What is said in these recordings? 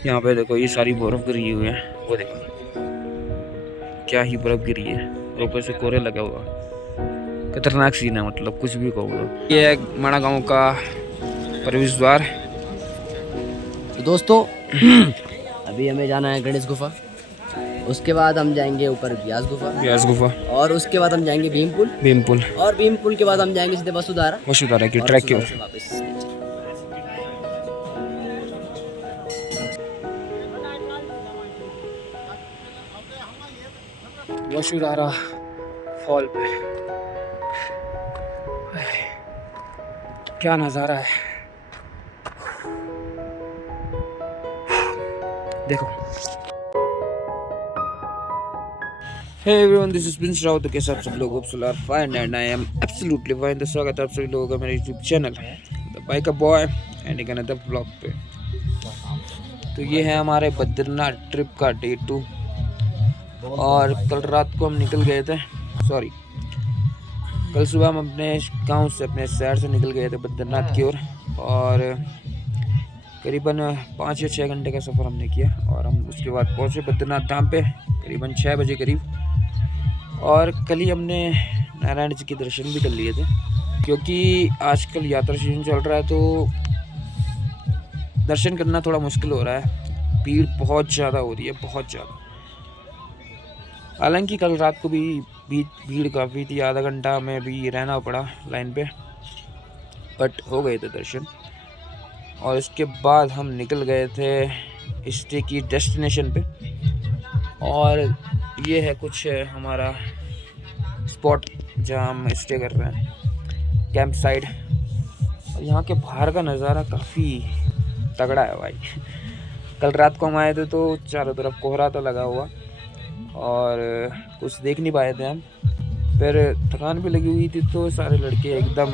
यहाँ पे देखो ये सारी बर्फ गिरी हुई है, वो देखो क्या ही बर्फ गिरी है और ऊपर से कोहरे लगा हुआ। खतरनाक सीन है, मतलब कुछ भी कहो तो। ये है माणा गांव का प्रवेश द्वार। तो दोस्तों अभी हमें जाना है गणेश गुफा, उसके बाद हम जाएंगे ऊपर व्यास गुफा, व्यास गुफा, और उसके बाद हम जाएंगे भीमपुल, भीमपुल, और भीमपुल के बाद हम जाएंगे सीधे वसुधारा, वसुधारा की और ट्रैक की वसुधारा ओर। से वापस नीचे। वसुधारा फॉल पे क्या नज़ारा है, देखो। Hey everyone, this is Prince Rao. तो कैसे आप सब लोग hopeful fine and I am absolutely fine. तो स्वागत है आप सभी लोगों का मेरे YouTube channel the biker boy and एक अनदर ब्लॉग पे। तो ये है हमारे बद्रीनाथ ट्रिप का डे 2 और कल रात को हम निकल गए थे, सॉरी कल सुबह हम अपने गांव से, अपने शहर से निकल गए थे बद्रीनाथ की ओर, और करीबन 5 या 6 घंटे का सफ़र हमने किया और हम उसके बाद पहुंचे बद्रीनाथ धाम पे करीबन 6 बजे करीब। और कल ही हमने नारायण जी के दर्शन भी कर लिए थे, क्योंकि आजकल यात्रा सीजन चल रहा है तो दर्शन करना थोड़ा मुश्किल हो रहा है, भीड़ बहुत ज़्यादा हो रही है, बहुत ज़्यादा। हालांकि कल रात को भी भीड़ काफ़ी थी, आधा घंटा में भी रहना पड़ा लाइन पे, बट हो गए थे दर्शन। और इसके बाद हम निकल गए थे स्टे की डेस्टिनेशन पे, और ये है कुछ हमारा स्पॉट जहाँ हम स्टे कर रहे हैं, कैंप साइड। और यहाँ के बाहर का नज़ारा काफ़ी तगड़ा है भाई। कल रात को हम आए थे तो चारों तरफ कोहरा तो लगा हुआ और कुछ देख नहीं पाए थे हम, फिर थकान भी लगी हुई थी तो सारे लड़के एकदम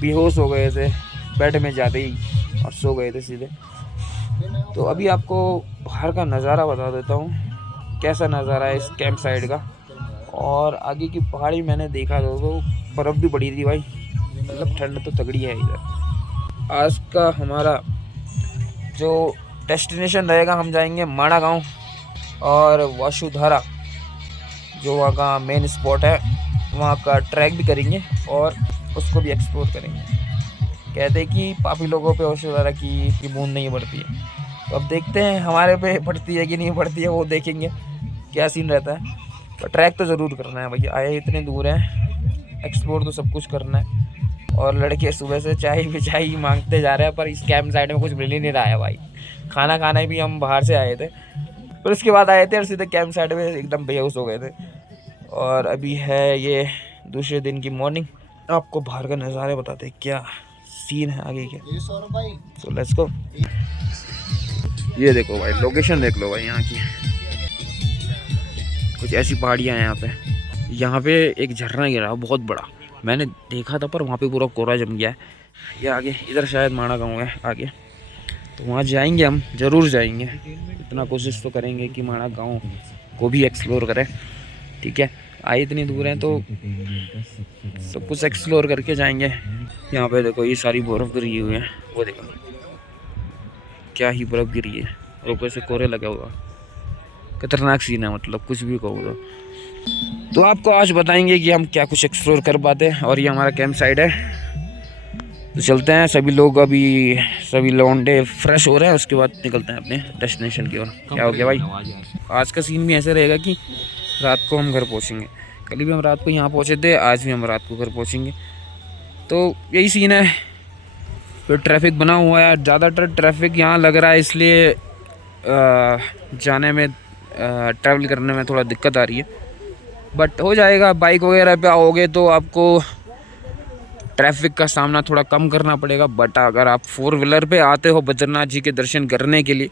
बेहोश हो गए थे बेड में जाते ही और सो गए थे सीधे। तो अभी आपको बाहर का नज़ारा बता देता हूँ, कैसा नज़ारा है इस कैंप साइड का। और आगे की पहाड़ी मैंने देखा तो बर्फ़ भी पड़ी थी भाई, मतलब ठंड तो तगड़ी है इधर। आज का हमारा जो डेस्टिनेशन रहेगा, हम जाएंगे माणा गांव और वसुधारा, जो वहाँ का मेन स्पॉट है, वहाँ का ट्रैक भी करेंगे और उसको भी एक्सप्लोर करेंगे। कहते हैं कि पापी लोगों पे वसुधारा की बूंद नहीं पड़ती है, तो अब देखते हैं हमारे पे पड़ती है कि नहीं पड़ती है, वो देखेंगे क्या सीन रहता है। तो ट्रैक तो ज़रूर करना है भैया, आए इतने दूर हैं, एक्सप्लोर तो सब कुछ करना है। और लड़के सुबह से चाय ही मांगते जा रहे हैं, पर इस कैंप साइड में कुछ मिल ही नहीं रहा है भाई। खाना खाना भी हम बाहर से आए थे, फिर उसके बाद आए थे और सीधे कैंप साइड में एकदम बेहोश हो गए थे। और अभी है ये दूसरे दिन की मॉर्निंग, आपको बाहर का नज़ारे बताते हैं क्या सीन है आगे के। So let's go. ये देखो भाई, लोकेशन देख लो भाई यहाँ की, कुछ ऐसी पहाड़ियाँ हैं यहाँ पे। यहाँ पे एक झरना गिरा बहुत बड़ा, मैंने देखा था, पर वहाँ पे पूरा कोहरा जम गया है। ये आगे इधर शायद माणा गाँव है आगे, तो वहाँ जाएंगे, हम ज़रूर जाएंगे, इतना कोशिश तो करेंगे कि माणा गांव को भी एक्सप्लोर करें। ठीक है, आए इतनी दूर हैं तो सब कुछ एक्सप्लोर करके जाएंगे। यहाँ पे देखो ये सारी बर्फ़ गिरी हुई है, वो देखो क्या ही बर्फ़ गिरी है और ऊपर से कोहरे लगा हुआ। खतरनाक सीन है, मतलब कुछ भी कहो तो आपको आज बताएंगे कि हम क्या कुछ एक्सप्लोर कर पाते हैं। और ये हमारा कैंप साइड है, तो चलते हैं सभी लोग, अभी सभी लौंडे फ्रेश हो रहे हैं, उसके बाद निकलते हैं अपने डेस्टिनेशन की ओर। क्या हो गया भाई, आज का सीन भी ऐसे रहेगा कि रात को हम घर पहुंचेंगे। कल भी हम रात को यहाँ पहुंचे थे, आज भी हम रात को घर पहुंचेंगे, तो यही सीन है। फिर ट्रैफिक बना हुआ है, ज़्यादातर ट्रैफिक यहाँ लग रहा है, इसलिए जाने में ट्रैवल करने में थोड़ा दिक्कत आ रही है, बट हो जाएगा। बाइक वगैरह पे आओगे तो आपको ट्रैफिक का सामना थोड़ा कम करना पड़ेगा, बट अगर आप 4 व्हीलर पे आते हो बद्रीनाथ जी के दर्शन करने के लिए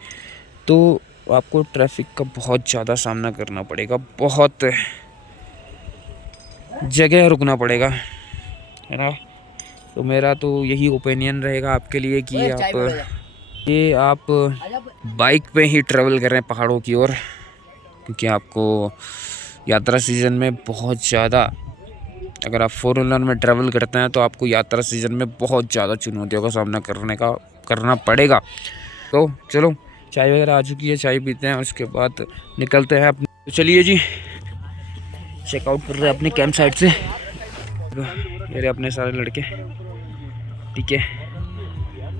तो आपको ट्रैफिक का बहुत ज़्यादा सामना करना पड़ेगा, बहुत जगह रुकना पड़ेगा, है ना। तो मेरा तो यही ओपिनियन रहेगा आपके लिए कि आप बाइक पे ही ट्रैवल करें पहाड़ों की ओर, क्योंकि आपको यात्रा सीज़न में बहुत ज़्यादा, अगर आप 4 व्हीलर में ट्रैवल करते हैं तो आपको यात्रा सीज़न में बहुत ज़्यादा चुनौतियों का सामना करना पड़ेगा। तो चलो चाय वगैरह आ चुकी है, चाय पीते हैं और उसके बाद निकलते हैं अपने। तो चलिए जी, चेकआउट कर रहे हैं अपने कैंप साइट से। ये रहे अपने सारे लड़के, ठीक है।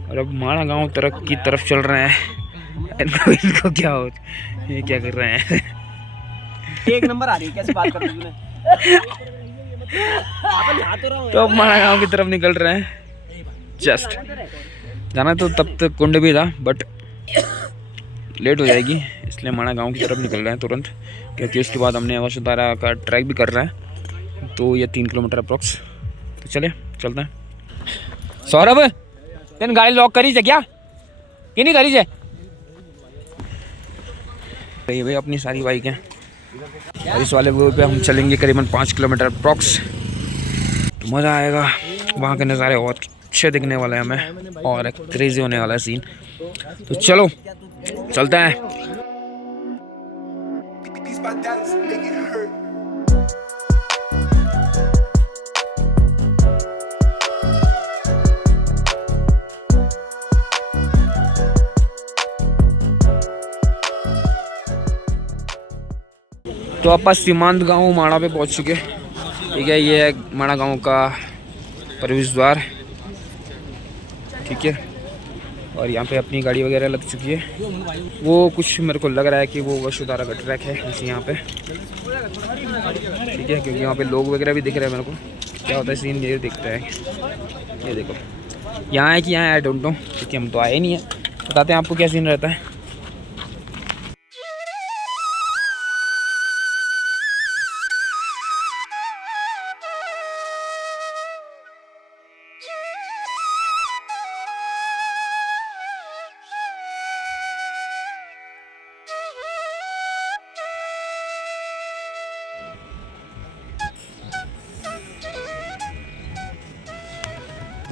और अब माड़ा गांव की तरफ चल रहे हैं। इनको क्या हो, ये क्या कर रहे हैं? एक नंबर आ रही है, कैसे बात कर रही तो अब माड़ा गांव की तरफ निकल रहे हैं। जस्ट जाना तो तब तक कुंड भी था, बट लेट हो जाएगी, इसलिए माड़ा गांव की तरफ निकल रहे हैं तुरंत, क्योंकि उसके बाद हमने वसुधारा का ट्रैक भी कर रहा है, तो ये 3 किलोमीटर अप्रॉक्स। तो चलते हैं। सौरभ, तेन गाड़ी लॉक करी है क्या कि नहीं करी है? भाई अपनी सारी बाइक हैं और इस वाले व्यू पे हम चलेंगे करीबन 5 किलोमीटर अप्रॉक्स। तो मज़ा आएगा, वहाँ के नज़ारे बहुत अच्छे दिखने वाले हैं हमें और एक क्रेजी होने वाला है सीन। तो चलो चलते हैं। तो आप सीमांत गांव माड़ा पे पहुंच चुके, ठीक है। ये है माड़ा गांव का प्रवेश द्वार, ठीक है। और यहाँ पे अपनी गाड़ी वगैरह लग चुकी है। वो कुछ मेरे को लग रहा है कि वो वसुधारा का ट्रैक है इसी यहाँ पे, ठीक है, क्योंकि यहाँ पे लोग वगैरह भी दिख रहे हैं मेरे को। क्या होता है सीन ये दिखता है, ये देखो यहाँ है कि यहाँ आई डोंट नो, क्योंकि हम तो आए ही नहीं है। बताते हैं आपको क्या सीन रहता है।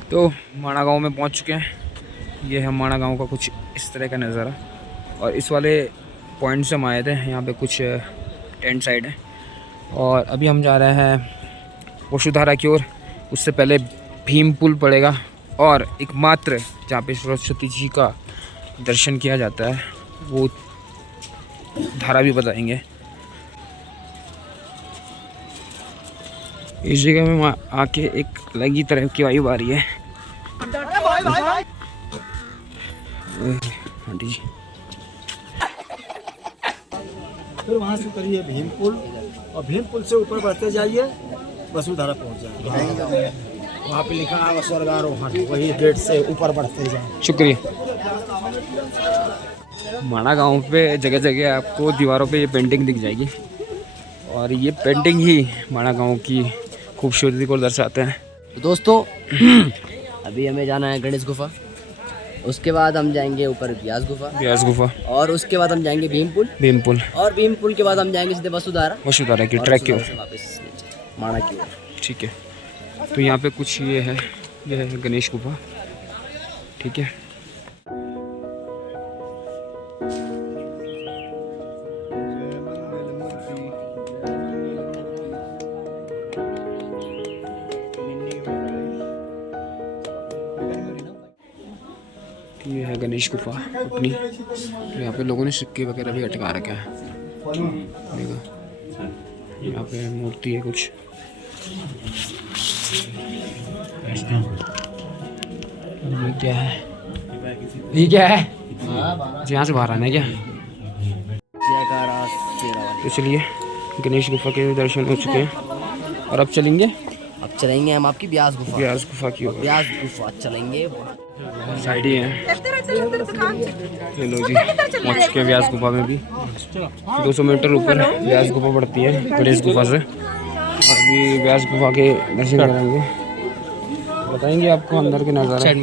तो माड़ा गांव में पहुंच चुके हैं। ये है माड़ा गांव का कुछ इस तरह का नज़ारा। और इस वाले पॉइंट से हम आए थे, यहाँ पे कुछ टेंट साइड है और अभी हम जा रहे हैं वसुधारा की ओर। उससे पहले भीम पुल पड़ेगा और एकमात्र जहाँ पे सरस्वती जी का दर्शन किया जाता है वो धारा भी बताएंगे। इस जगह में आके एक अलग ही तरह की वाइब आ रही है। आंटी जी, फिर वहाँ से करिए भीम पुल और भीम पुल से ऊपर बढ़ते जाइए, वसुधारा पहुँच जाएंगे। वहाँ पे लिखा है स्वर्गारोहण, वही गेट से ऊपर बढ़ते जाए। शुक्रिया। माड़ा गांव पे जगह जगह आपको दीवारों पे ये पेंटिंग दिख जाएगी और ये पेंटिंग ही माड़ा गांव की खूबसूरती को दर्शाते हैं। तो दोस्तों अभी हमें जाना है गणेश गुफा, उसके बाद हम जाएंगे ऊपर व्यास गुफा और उसके बाद हम जाएंगे भीम पुल और भीम पुल के बाद हम जाएंगे सीधे वसुधारा की ट्रैक की ओर, वापस माड़ा की ओर, ठीक है। तो यहाँ पे कुछ ये है गणेश गुफा, ठीक है। ये है गणेश गुफा अपनी। तो यहाँ पे लोगों ने सिक्के वगैरह भी अटका रखा है, देखो यहाँ पे मूर्ति है कुछ। ये क्या है? यहाँ से बाहर आना है क्या? तो चलिए, गणेश गुफा के दर्शन हो चुके हैं और अब चलेंगे हम आपकी व्यास गुफा की ओर। व्यास गुफा चलेंगे, साइड ही है। ये लो जी, पहुँच चुके हैं व्यास गुफा में भी। 200 मीटर ऊपर व्यास गुफा पड़ती है गणेश गुफा से। और अभी व्यास गुफा के दर्शन करेंगे, बताएंगे आपको अंदर के नज़ारे।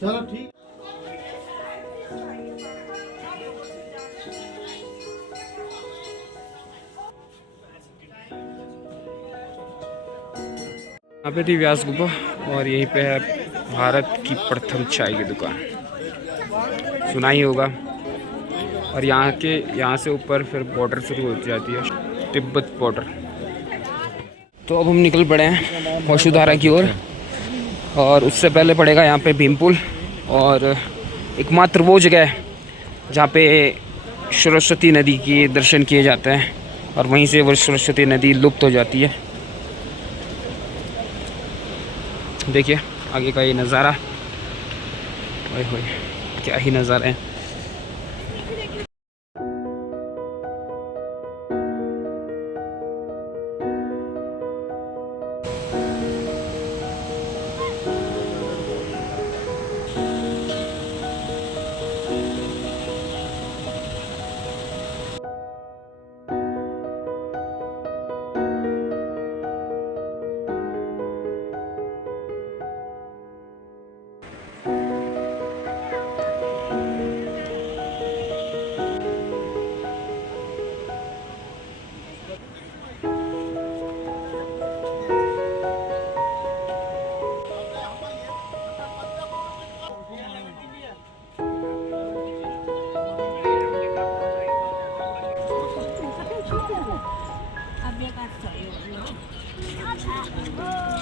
चलो ठीक। यहाँ पे थी व्यास गुफा और यहीं पे है भारत की प्रथम चाय की दुकान, सुना ही होगा। और यहाँ से ऊपर फिर बॉर्डर शुरू हो जाती है, तिब्बत बॉर्डर। तो अब हम निकल पड़े हैं वसुधारा की ओर, और उससे पहले पड़ेगा यहाँ पे भीमपुल, और एकमात्र वो जगह है जहाँ पे सरस्वती नदी के दर्शन किए जाते हैं, और वहीं से वो सरस्वती नदी लुप्त हो जाती है। देखिए आगे का ये नज़ारा, ओए होए क्या ही नज़ारा है।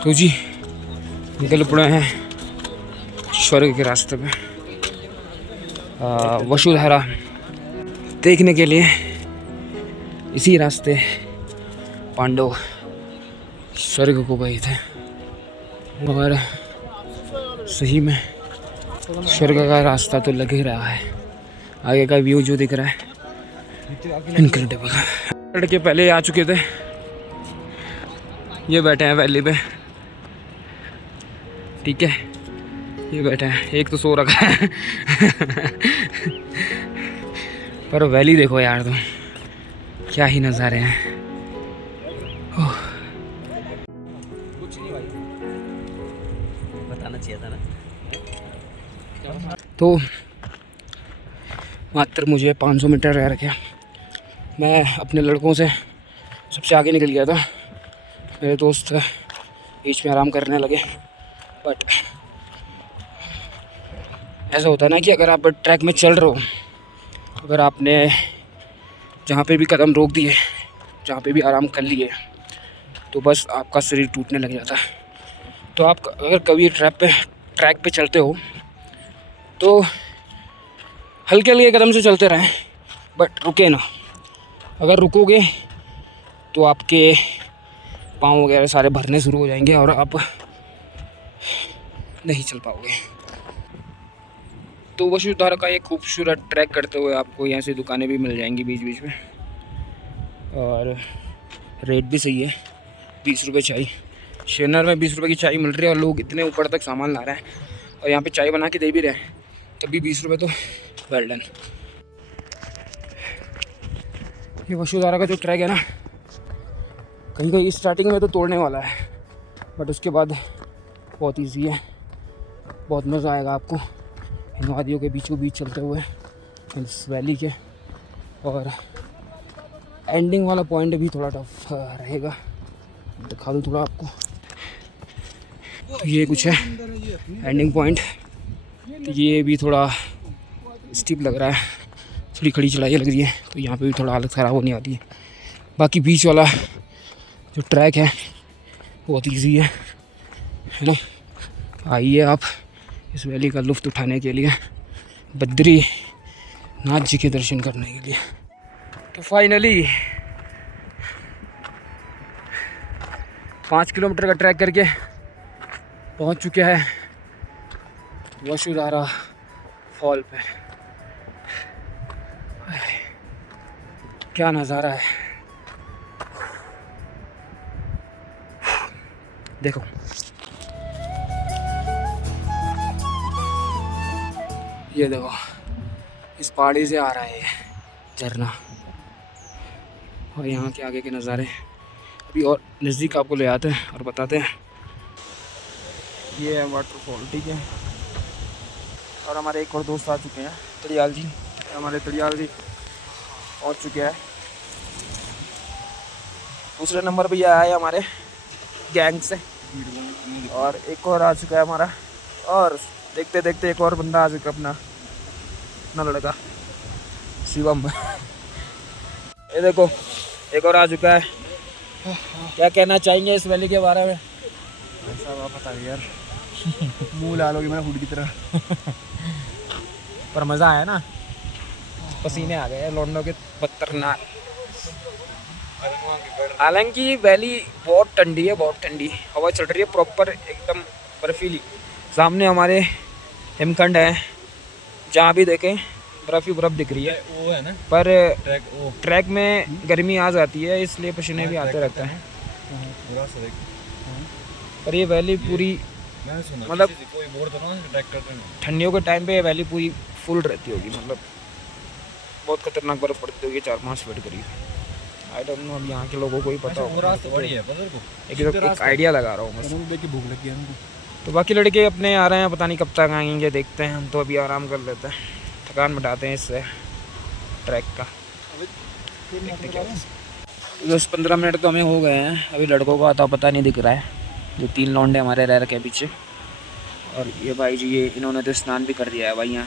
तो जी निकल पड़े हैं स्वर्ग के रास्ते पे, वसुधारा देखने के लिए। इसी रास्ते पांडव स्वर्ग को गए थे, और सही में स्वर्ग का रास्ता तो लग ही रहा है। आगे का व्यू जो दिख रहा है इनक्रेडिबल। लड़के पहले आ चुके थे, ये बैठे हैं वैली पे, ठीक है, ये बैठे हैं, एक तो सो रखा है पर वैली देखो यार, तुम क्या ही नज़ारे हैं। बताना चाहिए था ना। तो मात्र मुझे 500 मीटर रह रखे, मैं अपने लड़कों से सबसे आगे निकल गया था। मेरे दोस्त बीच में आराम करने लगे, बट ऐसा होता है ना कि अगर आप ट्रैक में चल रहे हो, अगर आपने जहाँ पे भी कदम रोक दिए, जहाँ पे भी आराम कर लिए, तो बस आपका शरीर टूटने लग जाता है। तो आप अगर कभी ट्रैक पे चलते हो तो हल्के हल्के कदम से चलते रहें, बट रुके ना। अगर रुकोगे तो आपके पाँव वगैरह सारे भरने शुरू हो जाएंगे और आप नहीं चल पाओगे। तो वसुधारा का एक खूबसूरत ट्रैक करते हुए आपको यहाँ से दुकानें भी मिल जाएंगी बीच बीच में, और रेट भी सही है, 20 रुपये चाय। शेनर में 20 रुपये की चाय मिल रही है, और लोग इतने ऊपर तक सामान ला रहे हैं और यहाँ पे चाय बना के दे भी रहे हैं, तभी 20 रुपये, तो वेल डन। ये वसुधारा का जो ट्रैक है ना, कहीं कहीं स्टार्टिंग में तो तोड़ने वाला है, बट उसके बाद बहुत इजी है, बहुत मज़ा आएगा आपको इन वादियों के बीचों बीच चलते हुए इस वैली के। और एंडिंग वाला पॉइंट भी थोड़ा टफ रहेगा, दिखा दूँ थोड़ा आपको। ये कुछ है एंडिंग पॉइंट, ये भी थोड़ा स्टीप लग रहा है, थोड़ी खड़ी चढ़ाई लग रही है, तो यहाँ पे भी थोड़ा हालत ख़राब होने वाली है। बाकी बीच वाला जो ट्रैक है बहुत इजी है ना। आइए आप इस वैली का लुत्फ़ उठाने के लिए, बद्रीनाथ जी के दर्शन करने के लिए। तो फाइनली 5 किलोमीटर का ट्रैक करके पहुंच चुके हैं वसुधारा फॉल पे। क्या नज़ारा है, देखो। ये देखो, इस पहाड़ी से आ रहा है झरना, और यहाँ के आगे के नज़ारे अभी और नज़दीक आपको ले आते हैं और बताते हैं। ये है वाटरफॉल, ठीक है, और हमारे एक और दोस्त आ चुके हैं, तड़ियाल जी। हमारे तड़ियाल जी पहुँच चुके हैं, दूसरे नंबर पे ये आया है हमारे गैंग से, और एक और आ चुका है हमारा, और देखते देखते एक और बंदा आ चुका अपना लड़का शिवम। ये देखो एक और आ चुका है, क्या कहना चाहेंगे इस वैली के बारे में? साहब आप बताइए यार, मुँह लाल हो गया मेरा हुड की तरह। पर मज़ा आया ना, पसीने आ गए लौंडों के खतरनाक। हालांकि वैली बहुत ठंडी है, बहुत ठंडी हवा चल रही है प्रॉपर एकदम बर्फीली। सामने हमारे हिमखंड है, जहाँ भी देखें बर्फ़ ही बर्फ़ दिख रही है। वो है ना पर ट्रैक ट्रैक में गर्मी आ जाती है, इसलिए पसीने भी आते रहते हैं। पर ये वैली पूरी मतलब ठंडियों के टाइम पे ये वैली पूरी फुल रहती होगी, मतलब बहुत खतरनाक बर्फ़ पड़ती होगी 4-5 फीट करीब। आई डोंट नो, अब यहाँ के लोगों को ही पता होगा। एक आइडिया लगा रहा हूँ बस। भूख लगी है हमको। तो बाकी लड़के अपने आ रहे हैं, पता नहीं कब तक आएंगे, देखते हैं। हम तो अभी आराम कर लेते हैं, थकान मिटाते हैं इससे ट्रैक का। 10-15 मिनट तो हमें हो गए हैं, अभी लड़कों का आता पता नहीं दिख रहा है। जो 3 लौंडे हमारे रह रखे हैं पीछे, और ये भाई जी ये इन्होंने तो स्नान भी कर दिया है भाई यहाँ।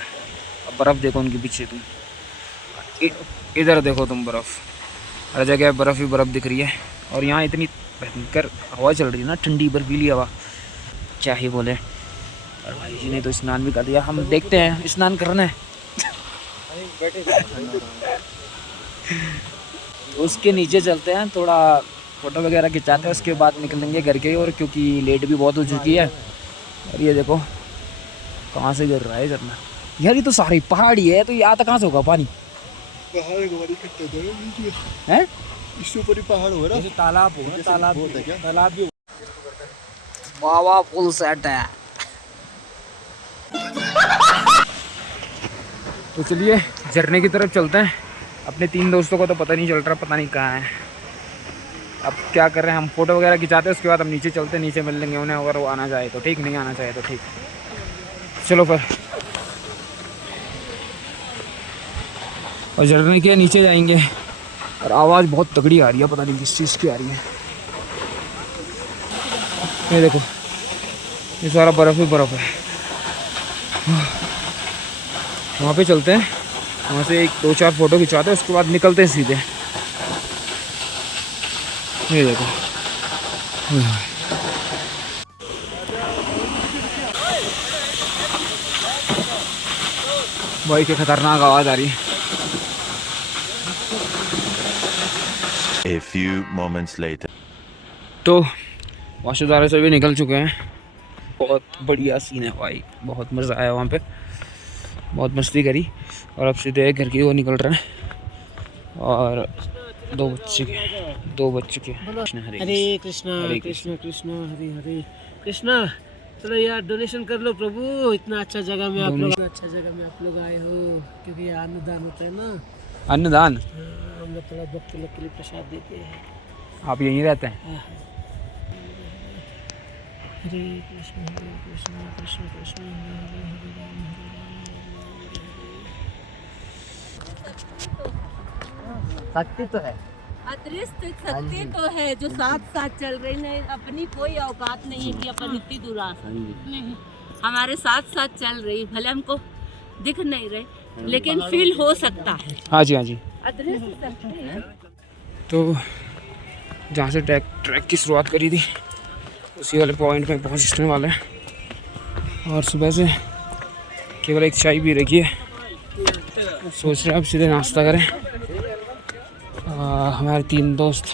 अब बर्फ़ देखो उनके पीछे, तुम इधर देखो तुम, बर्फ़ हर जगह बर्फ़ ही बर्फ़ दिख रही है। और यहाँ इतनी भयंकर हवा चल रही है ना, ठंडी बर्फीली हवा, क्या ही बोले। और भाई जी ने तो स्नान भी कर दिया, हम देखते हैं स्नान करना है। उसके नीचे चलते हैं, थोड़ा फ़ोटो वगैरह खिंचाते हैं, उसके बाद निकलेंगे घर के। और क्योंकि लेट भी बहुत हो चुकी है। और ये देखो कहाँ से गिर रहा है झरना यार, ये तो सारी पहाड़ी है, तो यहाँ तक कहाँ से होगा पानी? है इससे ऊपर ही पहाड़ हो रहा है, तालाब होगा, तालाब है क्या? तालाब भी। वाह फुल सेट है। तो चलिए झरने की तरफ चलते हैं। अपने 3 दोस्तों को तो पता नहीं चल रहा, पता नहीं कहाँ है। अब क्या कर रहे हैं, हम फोटो वगैरह खिंचाते हैं, उसके बाद हम नीचे चलते हैं, नीचे मिल लेंगे उन्हें। अगर वो आना चाहे तो ठीक, नहीं आना चाहे तो ठीक। चलो फिर, और झरने के नीचे जाएंगे। और आवाज़ बहुत तगड़ी आ रही है, पता नहीं किस चीज़ की आ रही है। ये देखो, ये सारा बर्फ़ ही बर्फ़ है। वहाँ पे चलते हैं, वहाँ से 1-2-4 फ़ोटो खिंचवाते हैं, उसके बाद निकलते हैं सीधे। ये देखो, भाई की खतरनाक आवाज़ आ रही है। A few moments later. तो वाशुधारा से भी निकल चुके हैं। बहुत बढ़िया सीन है भाई, बहुत मज़ा आया वहाँ पे, बहुत मस्ती करी। और अब सीधे घर की वो निकल रहे हैं। और 2 बज चुके हैं। हरे कृष्णा कृष्ण कृष्ण हरे हरे कृष्णा। चलो यार डोनेशन कर लो प्रभु, इतना अच्छा जगह में आप लोग आए हो, क्योंकि अन्नदान होता है ना। अन्नदान, हम लोग थोड़ा भक्त लोग के लिए प्रसाद देते हैं। आप यहीं रहते हैं? हरे कृष्ण कृष्ण कृष्ण कृष्ण हरे हरे हरे राम शक्ति तो है, अदृश्य शक्ति तो है जो साथ साथ चल रही है। अपनी कोई औकात नहीं है कि अपन इतनी दूर आ नहीं, हमारे साथ साथ चल रही। भले हमको दिख नहीं रहे, लेकिन फील हो सकता है। हाँ जी, हाँ जी। अदृश्य शक्ति। तो जहाँ से ट्रैक की शुरुआत करी थी, उसी वाले पॉइंट में पहुँचने वाले हैं। और सुबह से केवल एक चाय पी रखी है, सोच रहे हैं अब सीधे नाश्ता करें। हमारे 3 दोस्त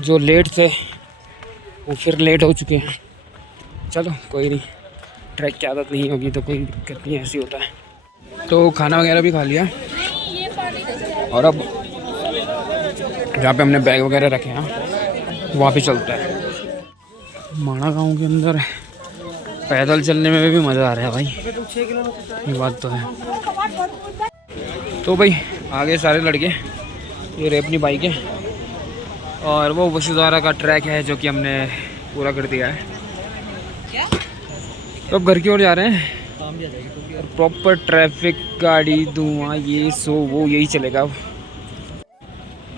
जो लेट थे वो फिर लेट हो चुके हैं। चलो कोई नहीं, ट्रैक की आदत नहीं होगी तो कोई दिक्कत नहीं, ऐसे होता है। तो खाना वगैरह भी खा लिया, और अब जहाँ पे हमने बैग वगैरह रखे हैं वहाँ पे चलता है। माणा गांव के अंदर पैदल चलने में भी मज़ा आ रहा है भाई, ये बात तो है। तो भाई आगे सारे लड़के, ये रहे अपनी बाइक है, और वो वसुधारा का ट्रैक है जो कि हमने पूरा कर दिया है। तो अब घर की ओर जा रहे हैं, और प्रॉपर ट्रैफिक, गाड़ी, धुआं, ये सो वो यही चलेगा अब।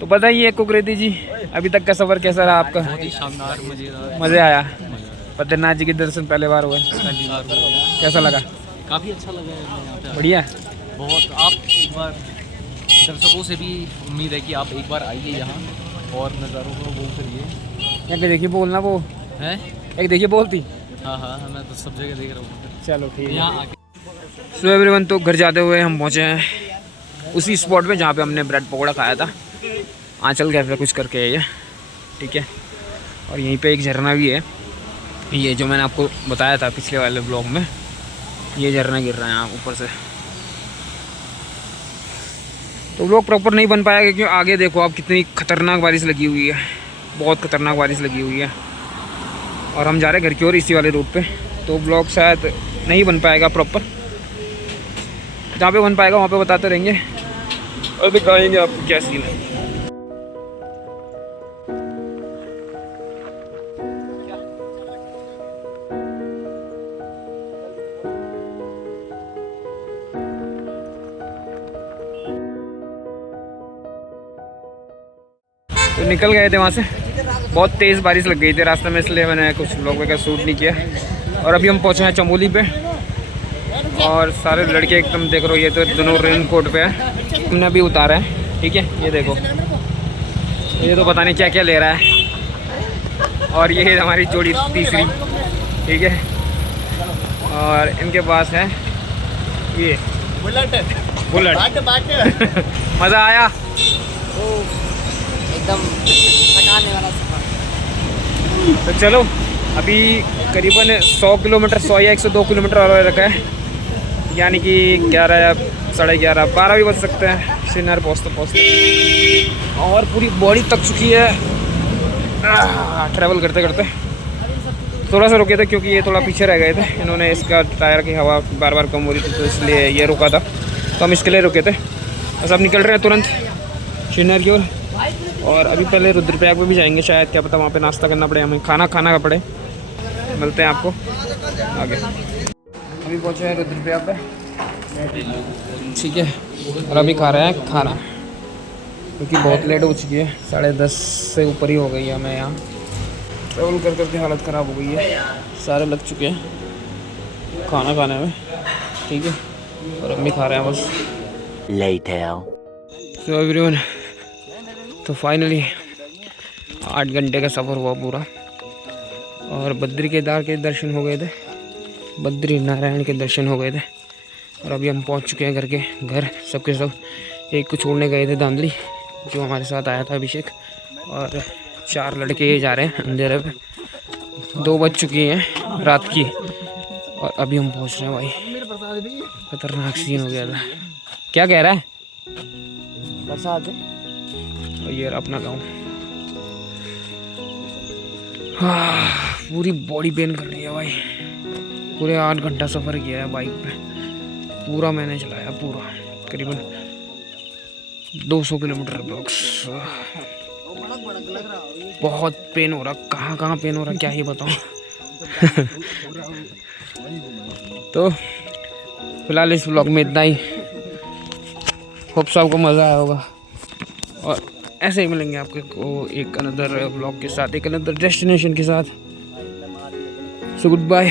तो बताइए कुकरेती जी, अभी तक का सफ़र कैसा रहा आपका? बहुत ही शानदार, मज़ेदार, मज़े आया। बद्रीनाथ जी के दर्शन पहले बार हुए, कैसा लगा? काफ़ी अच्छा लगा है यहाँ पे, बढ़िया। बहुत। आप एक बार दर्शकों से भी उम्मीद है कि आप एक बार आइए यहाँ, और नज़ारों को वो करिए। यहाँ पे देखिए बोलना वो है। एक देखिए बोलती। हाँ हाँ, मैं तो सब जगह देख रहा हूँ। चलो ठीक है। यहाँ आके सो एवरीवन, तो घर जाते हुए हम पहुँचे हैं उसी स्पॉट पे जहाँ पे हमने ब्रेड पकौड़ा खाया था। आंचल कैफे कुछ करके है ये, ठीक है। और यहीं पे एक झरना भी है, ये जो मैंने आपको बताया था पिछले वाले ब्लॉग में, ये झरना गिर रहा है यहाँ ऊपर से। तो ब्लॉग प्रॉपर नहीं बन पाया क्योंकि आगे देखो आप कितनी खतरनाक बारिश लगी हुई है, बहुत खतरनाक बारिश लगी हुई है। और हम जा रहे हैं घर की ओर इसी वाले रूट पे, तो ब्लॉग शायद नहीं बन पाएगा प्रॉपर। जहाँ पे बन पाएगा वहाँ पे बताते रहेंगे और दिखाएंगे आपको क्या सीन है। तो निकल गए थे वहाँ से, बहुत तेज़ बारिश लग गई थी रास्ते में, इसलिए मैंने कुछ ब्लॉग वगैरह शूट नहीं किया। और अभी हम पहुँचे हैं चमोली पे, और सारे लड़के एकदम देख रहे हो, ये तो दोनों रेन कोट पे है, हमने अभी उतारा है, ठीक है। ये देखो, ये तो पता नहीं क्या क्या ले रहा है। और ये है हमारी जोड़ी तीसरी, ठीक है। और इनके पास है ये बुलेट। मज़ा आया एकदम थकाने वाला सफर। तो चलो, अभी करीबन 100 किलोमीटर, 100 या 102 किलोमीटर और रखा है, यानी कि 11 या 11:30, 12 भी बज सकते हैं श्रीनगर पहुँचते। और पूरी बॉडी थक चुकी है ट्रैवल करते करते। थोड़ा सा रुके थे क्योंकि ये थोड़ा पीछे रह गए थे, इन्होंने इसका टायर की हवा बार बार कम हो रही थी, तो इसलिए ये रुका था, तो हम इसके लिए रुके थे। बस अब निकल रहे हैं तुरंत श्रीनगर की ओर। और अभी पहले रुद्रप्रयाग में भी जाएंगे शायद, क्या पता वहाँ पे नाश्ता करना पड़े, हमें खाना का पड़े। मिलते हैं आपको आगे। अभी पहुँचे हैं रुद्रप्रयाग पे, ठीक है। और अभी खा रहे हैं खाना क्योंकि बहुत लेट हो चुकी है, 10:30 से ऊपर ही हो गई है। हमें यहाँ ट्रैवल कर करके हालत ख़राब हो गई है, सारे लग चुके हैं खाना खाने में, ठीक है। और अभी खा रहे हैं बस। सो एवरीवन, तो फाइनली 8 घंटे का सफ़र हुआ पूरा, और बद्री केदार के दर्शन हो गए थे, बद्री नारायण के दर्शन हो गए थे। और अभी हम पहुंच चुके हैं घर सबके सब। एक को छोड़ने गए थे धांधली, जो हमारे साथ आया था अभिषेक, और 4 लड़के जा रहे हैं अंधेरे पे। 2 बज चुकी हैं रात की, और अभी हम पहुंच रहे हैं। भाई खतरनाक सीन हो गया था। क्या कह रहा है? बरसात है। और ये अपना गाँव, पूरी बॉडी पेन कर रही है भाई। पूरे 8 घंटा सफ़र किया है बाइक पे, पूरा मैंने चलाया, पूरा करीबन 200 किलोमीटर अप्रॉक्स। बहुत पेन हो रहा, कहाँ पेन हो रहा क्या ही बताऊँ। तो फिलहाल इस व्लॉग में इतना ही। होप सो आपको मज़ा आया होगा, और ऐसे ही मिलेंगे आपको एक अनदर व्लॉग के साथ, एक अनदर डेस्टिनेशन के साथ। So good bye.